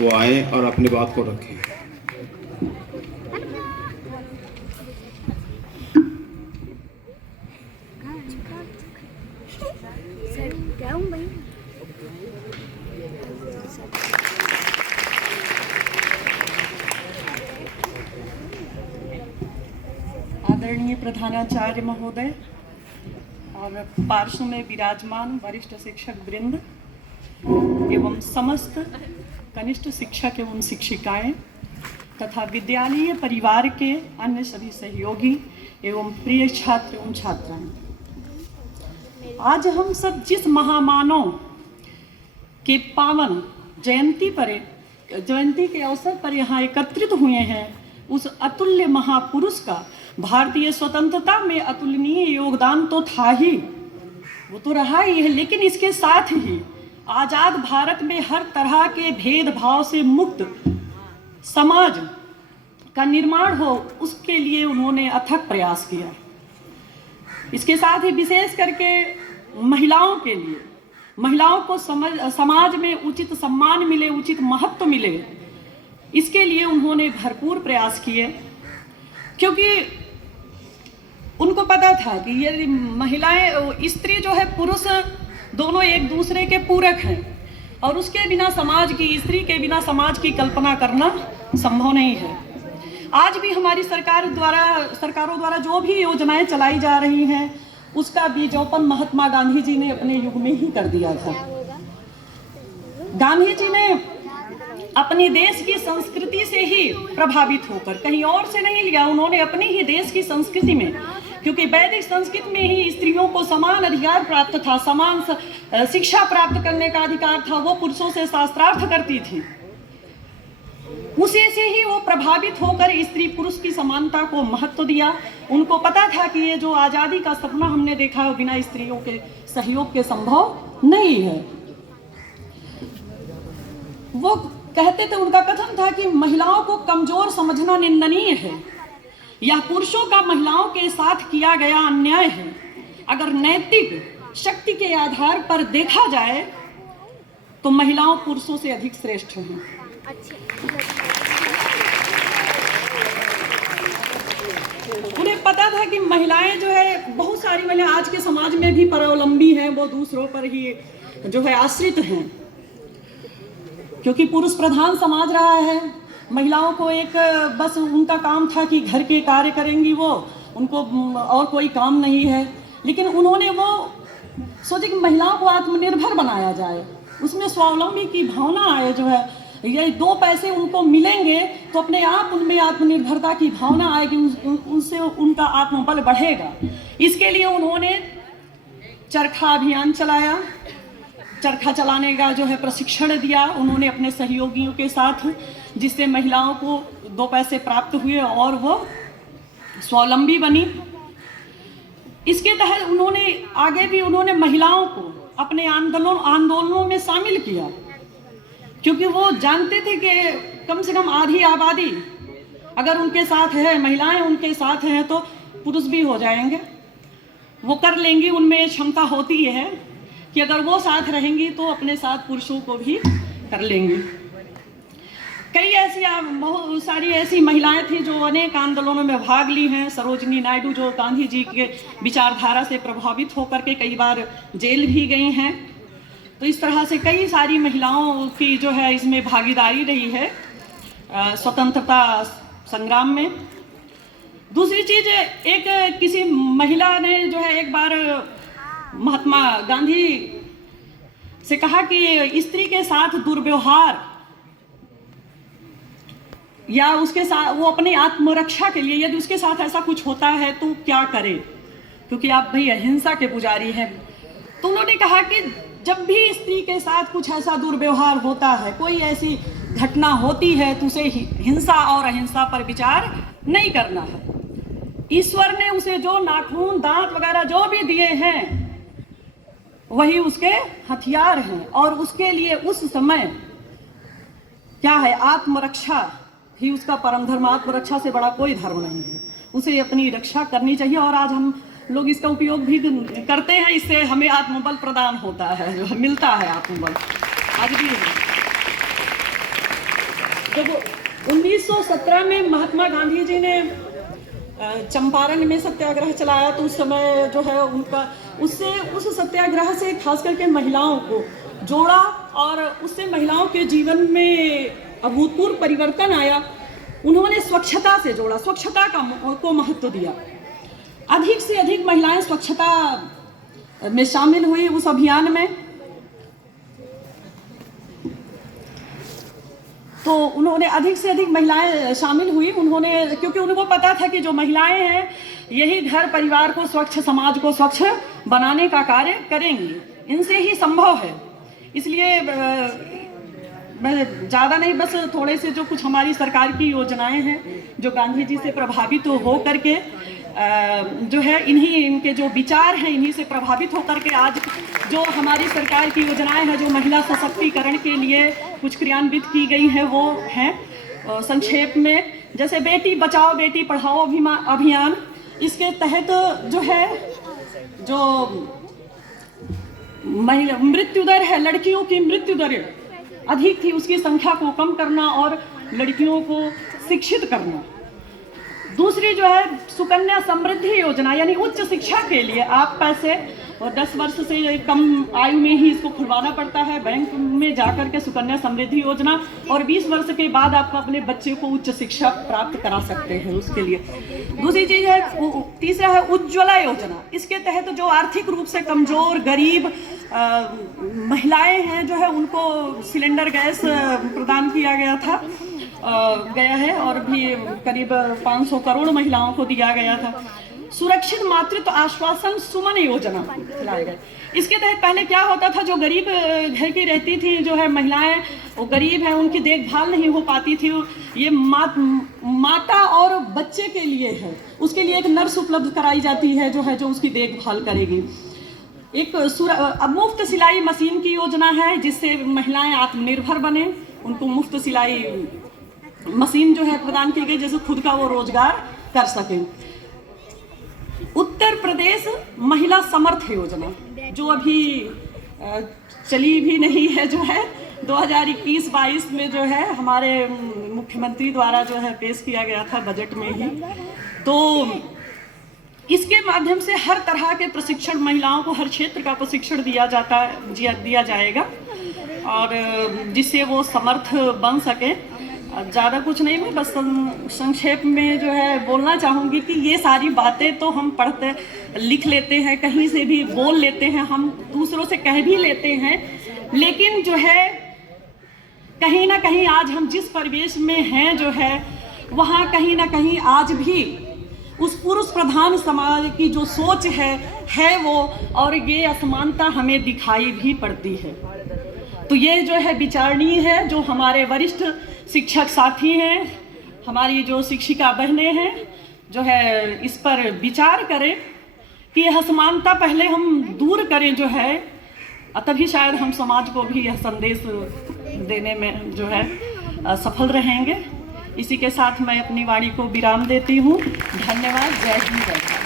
वो आए और अपनी बात को रखें। आदरणीय प्रधानाचार्य महोदय और पार्श्व में विराजमान वरिष्ठ शिक्षक वृंद एवं समस्त कनिष्ठ शिक्षक एवं शिक्षिकाएं तथा विद्यालय परिवार के अन्य सभी सहयोगी एवं प्रिय छात्र एवं छात्राएं, आज हम सब जिस महामानव के पावन जयंती के अवसर पर यहाँ एकत्रित हुए हैं, उस अतुल्य महापुरुष का भारतीय स्वतंत्रता में अतुलनीय योगदान तो था ही, वो तो रहा ही है, लेकिन इसके साथ ही आज़ाद भारत में हर तरह के भेदभाव से मुक्त समाज का निर्माण हो, उसके लिए उन्होंने अथक प्रयास किया। इसके साथ ही विशेष करके महिलाओं के लिए, महिलाओं को समाज में उचित सम्मान मिले, उचित महत्व मिले, इसके लिए उन्होंने भरपूर प्रयास किए, क्योंकि उनको पता था कि ये महिलाएं, स्त्री जो है पुरुष दोनों एक दूसरे के पूरक हैं और उसके बिना समाज की, स्त्री के बिना समाज की कल्पना करना संभव नहीं है। आज भी हमारी सरकारों द्वारा जो भी योजनाएं चलाई जा रही हैं, उसका बीजोपन महात्मा गांधी जी ने अपने युग में ही कर दिया था। गांधी जी ने अपनी देश की संस्कृति से ही प्रभावित होकर, कहीं और से नहीं लिया, उन्होंने अपनी ही देश की संस्कृति में, क्योंकि वैदिक संस्कृति में ही स्त्रियों को समान अधिकार प्राप्त था, समान शिक्षा प्राप्त करने का अधिकार था, वो पुरुषों से शास्त्रार्थ करती थी। उसी से ही वो प्रभावित होकर स्त्री पुरुष की समानता को महत्व दिया। उनको पता था कि ये जो आज़ादी का सपना हमने देखा है, बिना स्त्रियों के सहयोग के संभव नहीं है। वो कहते थे, उनका कथन था कि महिलाओं को कमजोर समझना निंदनीय है, यह पुरुषों का महिलाओं के साथ किया गया अन्याय है। अगर नैतिक शक्ति के आधार पर देखा जाए तो महिलाओं पुरुषों से अधिक श्रेष्ठ हैं। उन्हें पता था कि महिलाएं जो है, बहुत सारी महिलाएं आज के समाज में भी परावलंबी हैं, वो दूसरों पर ही जो है आश्रित हैं, क्योंकि पुरुष प्रधान समाज रहा है। महिलाओं को एक बस उनका काम था कि घर के कार्य करेंगी वो, उनको और कोई काम नहीं है। लेकिन उन्होंने वो सोचे कि महिलाओं को आत्मनिर्भर बनाया जाए, उसमें स्वावलंबी की भावना आए, जो है ये दो पैसे उनको मिलेंगे तो अपने आप उनमें आत्मनिर्भरता की भावना आएगी, उनसे उनका आत्मबल बढ़ेगा। इसके लिए उन्होंने चरखा अभियान चलाया, चरखा चलाने का जो है प्रशिक्षण दिया उन्होंने अपने सहयोगियों के साथ, जिससे महिलाओं को दो पैसे प्राप्त हुए और वो स्वावलंबी बनी। इसके तहत उन्होंने आगे भी उन्होंने महिलाओं को अपने आंदोलनों में शामिल किया, क्योंकि वो जानते थे कि कम से कम आधी आबादी अगर उनके साथ है, महिलाएं उनके साथ हैं, तो पुरुष भी हो जाएंगे, वो कर लेंगी। उनमें क्षमता होती है कि अगर वो साथ रहेंगी तो अपने साथ पुरुषों को भी कर लेंगी। कई ऐसी बहुत सारी ऐसी महिलाएं थी जो अनेक आंदोलनों में भाग ली हैं। सरोजिनी नायडू जो गांधी जी के विचारधारा से प्रभावित होकर के कई बार जेल भी गई हैं। तो इस तरह से कई सारी महिलाओं की जो है इसमें भागीदारी रही है स्वतंत्रता संग्राम में। दूसरी चीज, एक किसी महिला ने जो है एक बार महात्मा गांधी से कहा कि स्त्री के साथ दुर्व्यवहार या उसके साथ वो अपनी आत्मरक्षा के लिए यदि उसके साथ ऐसा कुछ होता है तो क्या करे, क्योंकि आप भाई अहिंसा के पुजारी हैं। तो उन्होंने कहा कि जब भी स्त्री के साथ कुछ ऐसा दुर्व्यवहार होता है, कोई ऐसी घटना होती है, तो उसे हिंसा और अहिंसा पर विचार नहीं करना है। ईश्वर ने उसे जो नाखून, दांत वगैरह जो भी दिए हैं वही उसके हथियार हैं, और उसके लिए उस समय क्या है, आत्मरक्षा ही उसका परम धर्म। आत्मरक्षा से बड़ा कोई धर्म नहीं है, उसे अपनी रक्षा करनी चाहिए। और आज हम लोग इसका उपयोग भी करते हैं, इससे हमें आत्मबल प्रदान होता है, जो मिलता है आत्मबल आज भी। जब 1917 में महात्मा गांधी जी ने चंपारण में सत्याग्रह चलाया तो उस समय जो है उनका उससे उस सत्याग्रह से खास करके महिलाओं को जोड़ा और उससे महिलाओं के जीवन में अभूतपूर्व परिवर्तन आया। उन्होंने स्वच्छता से जोड़ा, स्वच्छता को महत्व दिया। अधिक से अधिक महिलाएं स्वच्छता में शामिल हुई उस अभियान में। तो उन्होंने अधिक से अधिक महिलाएं शामिल हुई। उन्होंने, क्योंकि उनको पता था कि जो महिलाएं हैं यही घर परिवार को स्वच्छ, समाज को स्वच्छ बनाने का कार्य करेंगी, इनसे ही संभव है। इसलिए मैं ज़्यादा नहीं, बस थोड़े से जो कुछ हमारी सरकार की योजनाएं हैं जो गांधी जी से प्रभावित हो करके जो है इनके जो विचार हैं इन्हीं से प्रभावित होकर के आज जो हमारी सरकार की योजनाएं हैं जो महिला सशक्तिकरण के लिए कुछ क्रियान्वित की गई है वो हैं। संक्षेप में जैसे बेटी बचाओ बेटी पढ़ाओ अभियान, इसके तहत जो है जो महिला मृत्यु दर है, लड़कियों की मृत्यु दर अधिक थी, उसकी संख्या को कम करना और लड़कियों को शिक्षित करना। दूसरी जो है सुकन्या समृद्धि योजना, यानी उच्च शिक्षा के लिए आप पैसे और 10 वर्ष से कम आयु में ही इसको खुलवाना पड़ता है बैंक में जाकर के, सुकन्या समृद्धि योजना, और 20 वर्ष के बाद आप अपने बच्चे को उच्च शिक्षा प्राप्त करा सकते हैं उसके लिए। दूसरी चीज़ है, तीसरा है उज्ज्वला योजना। इसके तहत जो आर्थिक रूप से कमजोर गरीब महिलाएं हैं जो है उनको सिलेंडर गैस प्रदान किया गया है और भी करीब 500 करोड़ महिलाओं को दिया गया था। सुरक्षित मातृत्व आश्वासन सुमन योजना लाए गए। इसके तहत पहले क्या होता था, जो गरीब घर की रहती थी जो है महिलाएं, वो गरीब हैं, उनकी देखभाल नहीं हो पाती थी, ये माता और बच्चे के लिए है, उसके लिए एक नर्स उपलब्ध कराई जाती है जो उसकी देखभाल करेगी। एक मुफ्त सिलाई मशीन की योजना है जिससे महिलाएं आत्मनिर्भर बने, उनको मुफ्त सिलाई मशीन जो है प्रदान की गई जिससे खुद का वो रोजगार कर सकें। उत्तर प्रदेश महिला समर्थ योजना जो अभी चली भी नहीं है, जो है 2021-22 में जो है हमारे मुख्यमंत्री द्वारा जो है पेश किया गया था बजट में ही। तो इसके माध्यम से हर तरह के प्रशिक्षण, महिलाओं को हर क्षेत्र का प्रशिक्षण दिया जाएगा और जिससे वो समर्थ बन सके। ज़्यादा कुछ नहीं, मैं बस संक्षेप में जो है बोलना चाहूँगी कि ये सारी बातें तो हम पढ़ते लिख लेते हैं, कहीं से भी बोल लेते हैं, हम दूसरों से कह भी लेते हैं, लेकिन जो है कहीं ना कहीं आज हम जिस परिवेश में हैं जो है वहाँ कहीं ना कहीं आज भी उस पुरुष प्रधान समाज की जो सोच है वो, और ये असमानता हमें दिखाई भी पड़ती है। तो ये जो है विचारणीय है, जो हमारे वरिष्ठ शिक्षक साथी हैं, हमारी जो शिक्षिका बहनें हैं जो है इस पर विचार करें कि यह असमानता पहले हम दूर करें जो है, तभी शायद हम समाज को भी यह संदेश देने में जो है सफल रहेंगे। इसी के साथ मैं अपनी वाणी को विराम देती हूँ। धन्यवाद। जय हिंद।